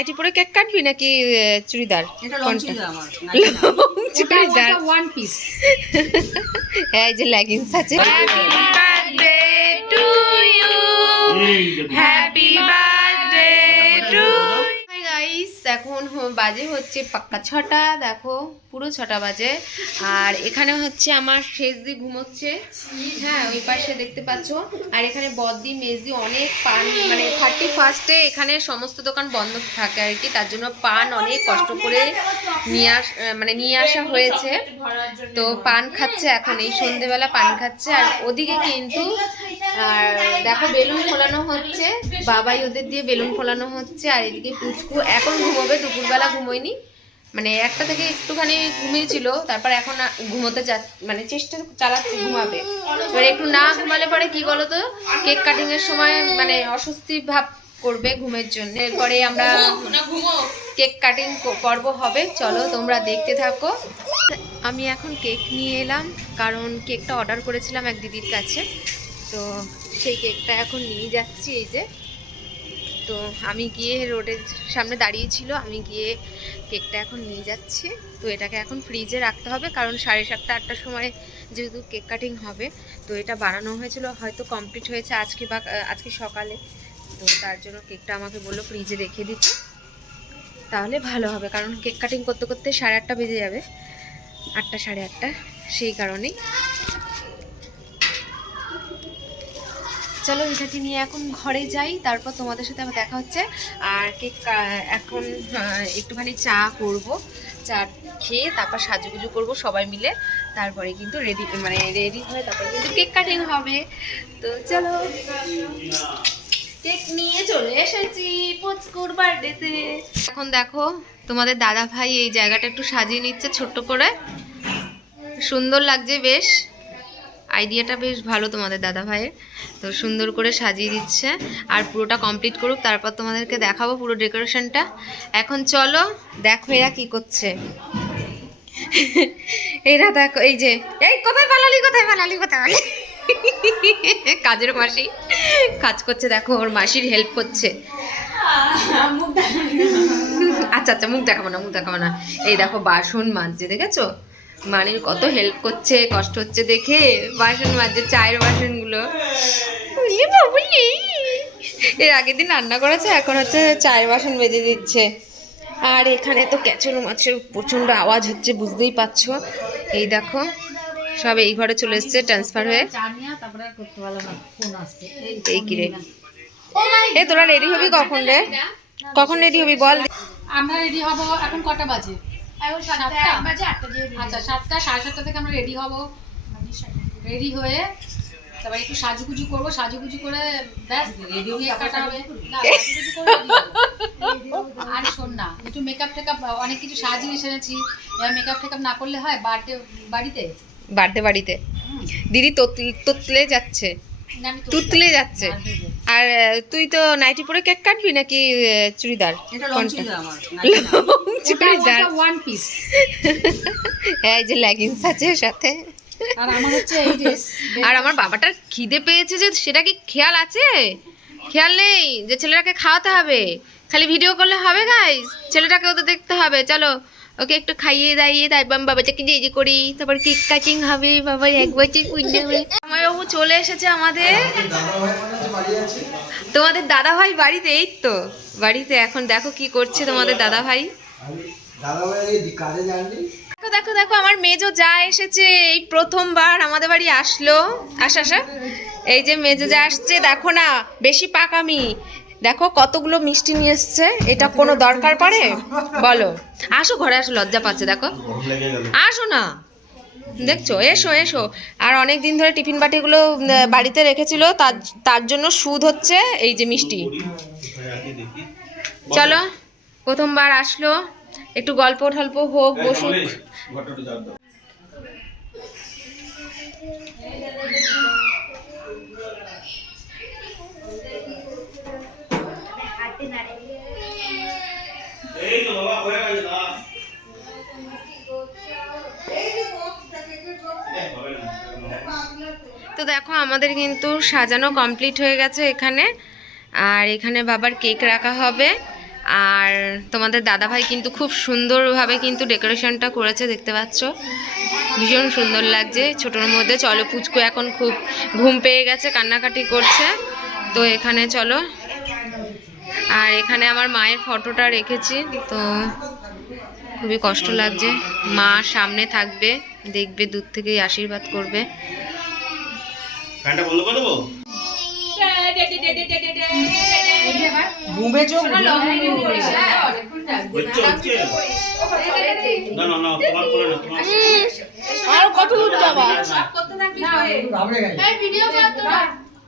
Nightie পরে cake কাটবি নাকি churidar? Churidar one piece. এই যে লেগিংস আছে। Happy birthday to you, happy birthday to. Hi guys, এখন বাজে হচ্ছে পাক্কা 6টা, দেখো পুরো 6টা বাজে। আর এখানে হচ্ছে আমার শেষদি ঘুমোচ্ছে, হ্যাঁ ওই পাশে দেখতে পাচ্ছ। আর এখানে বদ্দি মেজদি অনেক পান, মানে 31-এ এখানে সমস্ত দোকান বন্ধ থাকে আর কি, তার জন্য পান অনেক কষ্ট করে নিয়ে আসা হয়েছে। তো পান খাচ্ছে এখন, এই সন্ধেবেলা পান খাচ্ছে। আর ওদিকে কিন্তু আর দেখো বেলুন ফোলানো হচ্ছে, বাবাই ওদের দিয়ে বেলুন ফোলানো হচ্ছে। আর এদিকে পুচকু এখন ঘুমোবে, দুপুরবেলা ঘুমোয়নি, মানে 1টা থেকে একটুখানি ঘুমিয়েছিল, তারপর এখন ঘুমোতে মানে চেষ্টা চালাচ্ছে ঘুমাবে। এবার একটু না ঘুমালে পরে কি বলতো, কেক কাটিং এর সময় মানে অস্বস্তি ভাব করবে ঘুমের জন্য। এরপরে আমরা কেক কাটিং পর্ব হবে, চলো তোমরা দেখতে থাকো। আমি এখন কেক নিয়ে এলাম, কারণ কেকটা অর্ডার করেছিলাম এক দিদির কাছে, তো সেই কেকটা এখন নিয়ে যাচ্ছি। এই যে, তো আমি গিয়ে রোডের সামনে দাঁড়িয়েছিল, আমি গিয়ে কেকটা এখন নিয়ে যাচ্ছি। তো এটাকে এখন ফ্রিজে রাখতে হবে, কারণ 7:30-8টার সময় যেহেতু কেক কাটিং হবে। তো এটা বানানো হয়েছিল, হয়তো কমপ্লিট হয়েছে আজকে সকালে, তো তার জন্য কেকটা আমাকে বললো ফ্রিজে রেখে দিতে, তাহলে ভালো হবে। কারণ কেক কাটিং করতে করতে 8:30 বেজে যাবে, 8টা 8:30, সেই কারণেই। চলো এটাকে নিয়ে এখন ঘরে যাই, তারপর তোমাদের সাথে আবার দেখা হচ্ছে। আর কেক এখন একটুখানি চা করব, চা খেয়ে তারপর সাজুগুজু করব সবাই মিলে, তারপরে কিন্তু রেডি হয়ে তারপরে কিন্তু কেক কাটিং হবে। তো চলো, কেক নিয়ে চলে এসেছি পুচকুর বার্থডেতে। এখন দেখো তোমাদের দাদা ভাই এই জায়গাটা একটু সাজিয়ে নিচ্ছে ছোট্ট করে, সুন্দর লাগছে বেশ, আইডিয়াটা বেশ ভালো তোমাদের দাদা ভাইয়ের। তো সুন্দর করে সাজিয়ে দিচ্ছে, আর পুরোটা কমপ্লিট করুক, তারপর তোমাদেরকে দেখাবো পুরো ডেকোরেশনটা। এখন চলো দেখো এরা কি করছে। এরা দেখো, এই যে, এই কোথায় পালালি কাজের মাসি কাজ করছে, দেখো ওর মাসির হেল্প করছে। আচ্ছা আচ্ছা, মুখ দেখাবো না। এই দেখো বাসন মাজছে, দেখেছো মানির কত হেল্প করছে, কষ্ট হচ্ছে দেখে বাসন মাজছে, চায়ের বাসনগুলো। এর আগের দিন রান্না করেছে, এখন হচ্ছে চায়ের বাসন মেজে দিচ্ছে। আর এখানে তো ক্যাচের মাছের প্রচণ্ড আওয়াজ হচ্ছে, বুঝতেই পারছো। এই দেখো সব এই ঘরে চলে এসছে ট্রান্সফার হয়ে। এই কিরে, এ তোরা রেডি হবি কখন রে? কখন রেডি হবি বল? আমরা রেডি হব এখন কটা বাজে? আচ্ছা 7টা 7:30 থেকে আমরা রেডি হব। রেডি হয়ে তারপর একটু সাজুগুজু করবো, সাজুগুজু করে ব্যাস রেডি হয়ে কাটা হবে। আর শোন না, একটু মেকআপ টেকআপ অনেক কিছু সাজিয়ে এনেছি, মেকআপ টেকআপ না করলে হয় বার্থডে বাড়িতে। দিদি তুতলে যাচ্ছে। আর তুই তো নাইটি পরে কেক কাটবি নাকি চুড়িদার? Churidar one piece. এই যে লেগিংস আছে সাথে। আর আমার হচ্ছে এই ড্রেস। আর আমার বাবাটার খিদে পেয়েছে, যে সেটা কি খেয়াল আছে? খেয়াল নেই যে ছেলেটাকে খাওয়াতে হবে, খালি ভিডিও করলে হবে গাইস, ছেলেটাকেও তো দেখতে হবে। চলো ওকে একটু খাইয়ে দাইয়ে তারপর আমি বাবাটাকে রেডি করি, তারপর কেক কাটিং হবে, বাবা 1 বছর পূর্ণ হবে। জামাইবাবু চলে এসেছে আমাদের, তোমাদের দাদা ভাই বাড়িতে। এই তো বাড়িতে, এখন দেখো কি করছে তোমাদের দাদা ভাই। দেখো আমার মেজো যা এসেছে, এই প্রথমবার আমাদের বাড়ি আসলো। আসা এই যে মেজো যা আসছে, দেখো না বেশি পাকামি, দেখো কতগুলো মিষ্টি নিয়ে এসছে। এটা কোনো দরকার পড়ে বলো? আসো ঘরে, আসো, লজ্জা পাচ্ছে, দেখো আসো না, দেখছো, এসো। আর অনেক দিন ধরে টিফিন বাটিগুলো বাড়িতে রেখেছিল, তার জন্য সুদ হচ্ছে এই যে মিষ্টি। চলো প্রথমবার আসলো, একটু গল্প টল্প হোক, বসুক। তো দেখো আমাদের কিন্তু সাজানো কমপ্লিট হয়ে গেছে এখানে। আর এখানে বাবার কেক রাখা হবে, আর তোমাদের দাদাভাই কিন্তু খুব সুন্দরভাবে কিন্তু ডেকোরেশনটা করেছে, দেখতে পাচ্ছ ভীষণ সুন্দর লাগছে ছোটোর মধ্যে। চলো, পুচকু এখন খুব ঘুম পেয়ে গেছে, কান্নাকাটি করছে। তো এখানে চলো, আর এখানে আমার মায়ের ফটোটা রেখেছি। তো খুবই কষ্ট লাগছে, মা সামনে থাকবে, দেখবে দূর থেকেই আশীর্বাদ করবে।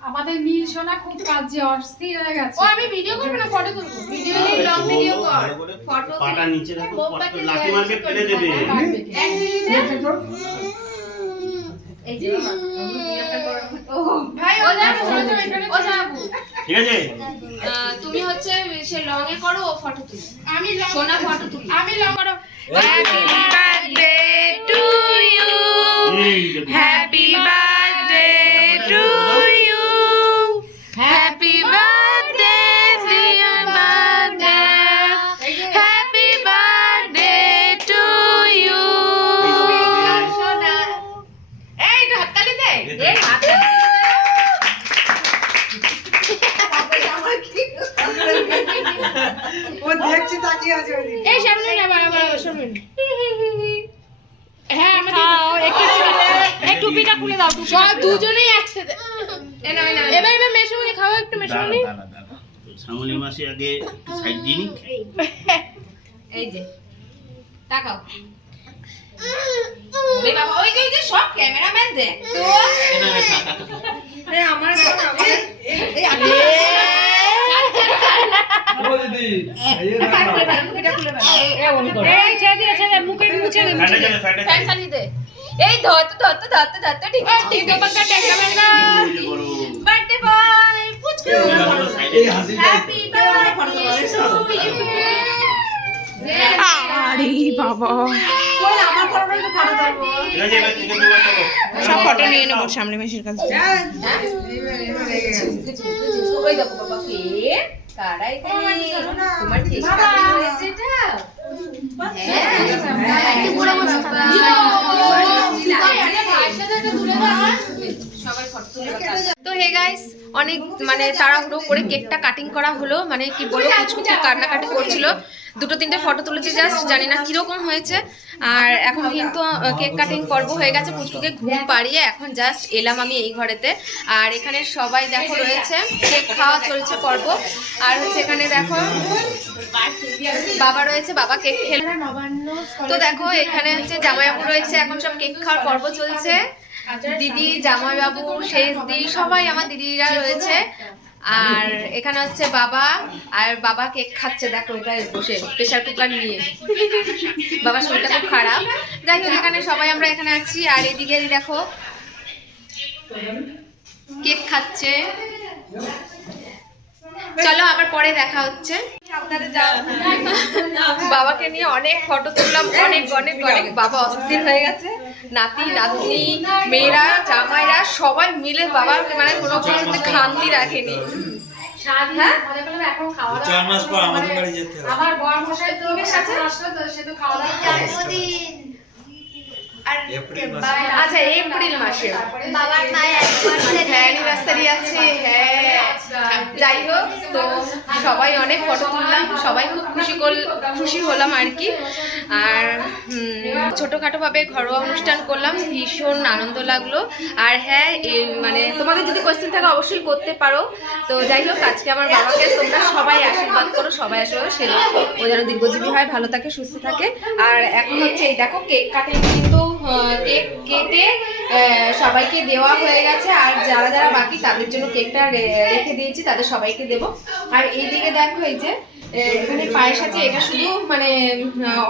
আমাদের মিল শোনা খুব কাজে অস্থির হয়ে গেছে। ও আমি ভিডিও করব না ফটো তুলবো? ভিডিও লং ভিডিও কর, ফটো পাটা নিচে রাখো, ফটো লাঠি মারকে ফেলে দেবে। এক মিনিটে এই যে ও ভাই ও যাও ও যাও, ঠিক আছে? তুমি হচ্ছে সে লং এ করো, ফটো তুলো। আমি লং সোনা ফটো তুলো। আমি লং করো। হ্যাপি বার্থডে টু ইউ, এই দেখো। Happy birthday to you, happy birthday dear birthday, happy birthday to you. সোনা এই তো হাততালি দে, এই হাততালি এই সামনে না বাবা সামনে। হ্যাঁ আমাদের এই টুপিটা খুলে দাও, সব দুজনেই একসাথে। এবার মেশোমনি খাও, একটু মেশোমনি। সামনে মাসে আগে সাইড দিই। এই যে তাকাও রে বাবা, ওই যে সব ক্যামেরাম্যান দেখ তো। আরে আমার এই ছেড়ে দিয়ে মুখে মুছে দে, মুছে দে। ফ্যান চালিয়ে দে। এই ধরতে ধরতে ধরতে ধরতে ঠিক আছে, ঠিক আছে। বার্থডে বয় পুচকু, হ্যাপি বার্থডে টু ইউ। আরে বাবা, কই আমার ফটোটা তো ফটো করব। সব ফটো নিয়ে নেব সামনে মেশির কাছে। ওই দেখো বাবা, কে কারাই তুমি তোমার ঠিক কাটিং হয়েছে এটা। হ্যাঁ কি পুরো অবস্থা। সবাই ফটো তুলে। তো হে গাইস, অনেক মানে তাড়াহুড়ো করে কেকটা কাটিং করা হলো, মানে কি বলবো পুচকু খুব কান্নাকাটি করছিল। দুটো তিনটে ফটো তুলেছি, জাস্ট জানি না কিরকম হয়েছে। আর এখন কিন্তু কেক কাটিং পর্ব হয়ে গেছে, পুচকুকে ঘুম পাড়িয়ে এখন জাস্ট এলাম আমি এই ঘরেতে। আর এখানে সবাই দেখো রয়েছে, কেক খাওয়া চলছে পর্ব। আর হচ্ছে এখানে দেখো বাবা রয়েছে, বাবা কেক খেল। তো দেখো এখানে হচ্ছে জামাইবাবু রয়েছে, এখন সব কেক খাওয়ার পর্ব চলছে। দিদি, জামাইবাবু, শেষ দিদি, সবাই আমার দিদিরা রয়েছে। আর এখানে হচ্ছে বাবা, আর বাবা কেক খাচ্ছে দেখো এটা বসে প্রেসার কুকার নিয়ে। বাবার শরীরটা খুব খারাপ। যাই হোক এখানে সবাই আমরা এখানে আছি। আর এদিকে দেখো কেক খাচ্ছে। চলো আবার পরে দেখা হচ্ছে। বাবাকে নিয়ে অনেক ফটো তুললাম, অনেক অনেক অনেক। বাবা অস্থির হয়ে গেছে, নাতি নাতনি মেয়েরা জামাইরা সবাই মিলে বাবা মানে কোনো কিছুতে খান্তি রাখেনি। আমার বর মশাই তো আসলো তো, সে তো খাওয়া দাওয়া আচ্ছা এপ্রিল মাসে বাবার মায়ের অ্যানিভার্সারি আছে। হ্যাঁ যাই হোক, তো সবাই অনেক ফটো তুললাম, সবাই খুব খুশি হলাম আর কি। আর ছোটোখাটো ভাবে ঘরোয়া অনুষ্ঠান করলাম, ভীষণ আনন্দ লাগলো। আর হ্যাঁ মানে তোমাদের যদি কোয়েশ্চেন থাকে অবশ্যই করতে পারো। তো যাই হোক আজকে আমার বাবাকে তোমরা সবাই আশীর্বাদ করো, সবাই আশীর্বাদ সে ও যেন দীর্ঘজীবী হয়, ভালো থাকে, সুস্থ থাকে। আর এখন হচ্ছে এই দেখো কেক কাটিং কিন্তু কেক কেটে সবাইকে দেওয়া হয়ে গেছে। আর যারা যারা বাকি তাদের জন্য কেকটা রেখে দিয়েছি, তাদের সবাইকে দেবো। আর এইদিকে দেখো এই যে এখানে পায়েস আছে, এটা শুধু মানে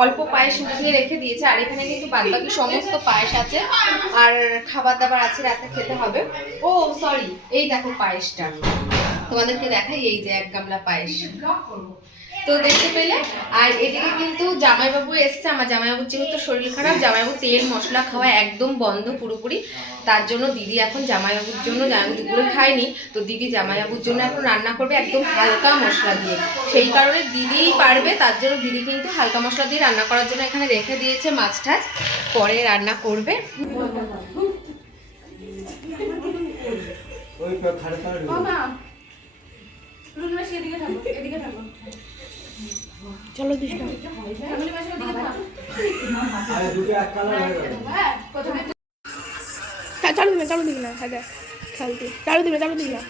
অল্প পায়েস উঠিয়ে রেখে দিয়েছে। আর এখানে কিন্তু বাদবাকি সমস্ত পায়েস আছে, আর খাবার দাবার আছে, রাতে খেতে হবে। ও সরি, এই দেখো পায়েসটা তোমাদেরকে দেখাই, এই যে এক গামলা পায়েস। তো দেখতে পেলে। আর এদিকে কিন্তু জামাইবাবু এসছে, আমার জামাইবাবুর যেহেতু শরীর খারাপ, জামাইবাবু তেল মশলা খাওয়া একদম বন্ধ পুরোপুরি। তার জন্য দিদি এখন জামাইবাবুর জন্য, জামাইবাবু দুপুরে খায়নি, তো দিদি জামাইবাবুর জন্য এখন রান্না করবে একদম হালকা মশলা দিয়ে। সেই কারণে দিদিই পারবে, তার জন্য দিদি কিন্তু হালকা মশলা দিয়ে রান্না করার জন্য এখানে রেখে দিয়েছে মাছ টাছ, পরে রান্না করবে। চলো দুষ্টা চালু দিবি না খেলতে, চালু দিবি না।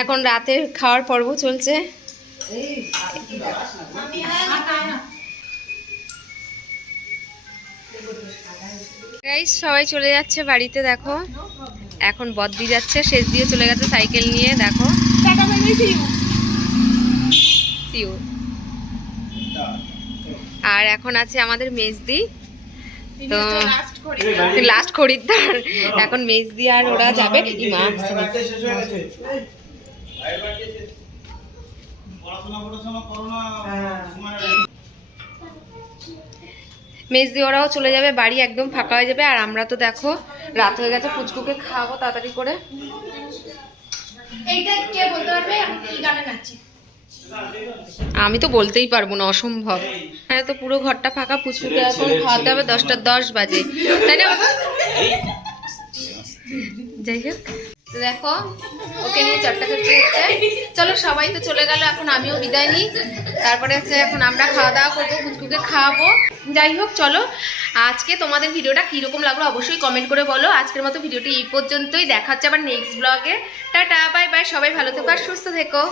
এখন রাতের খাওয়ার পর্ব চলছে। গাইস সবাই চলে যাচ্ছে বাড়িতে, দেখো এখন বদ্দি যাচ্ছে, শেষ দিয়ে চলে গেছে সাইকেল নিয়ে, দেখো tata bye bye see see you. আর এখন আছে আমাদের মেজদি, তো লাস্ট খরিদ্দার এখন মেজদি আর ওরা যাবে। মেজদি ওরাও চলে যাবে বাড়ি, একদম ফাঁকা হয়ে যাবে। আর আমরা তো দেখো রাত হয়ে গেছে, পুচকুকে খাওয়াবো তাড়াতাড়ি করে। এইটা কে বলতে পারবে আমি কি গানে নাচি? আমি তো বলতেই পারবো না, অসম্ভব। হ্যাঁ, তো পুরো ঘরটা ফাঁকা, পুচকুকে এখন খাওয়াতে হবে 10:10 বাজে, তাই না বাবা? যাই হোক, তো দেখো ওকে নিয়ে চটকাচটকি হচ্ছে। চলো সবাই তো চলে গেল, এখন আমিও বিদায় নিই, তারপরে হচ্ছে এখন আমরা খাওয়া দাওয়া করবো, পুচকুকে খাওয়াবো। যাই হোক চলো, আজকে তোমাদের ভিডিওটা কীরকম লাগলো অবশ্যই কমেন্ট করে বলো। আজকের মতো ভিডিওটি এই পর্যন্তই, দেখা হচ্ছে আবার নেক্সট ব্লগে। টাটা বাই বাই, সবাই ভালো থেকো আর সুস্থ থেকো।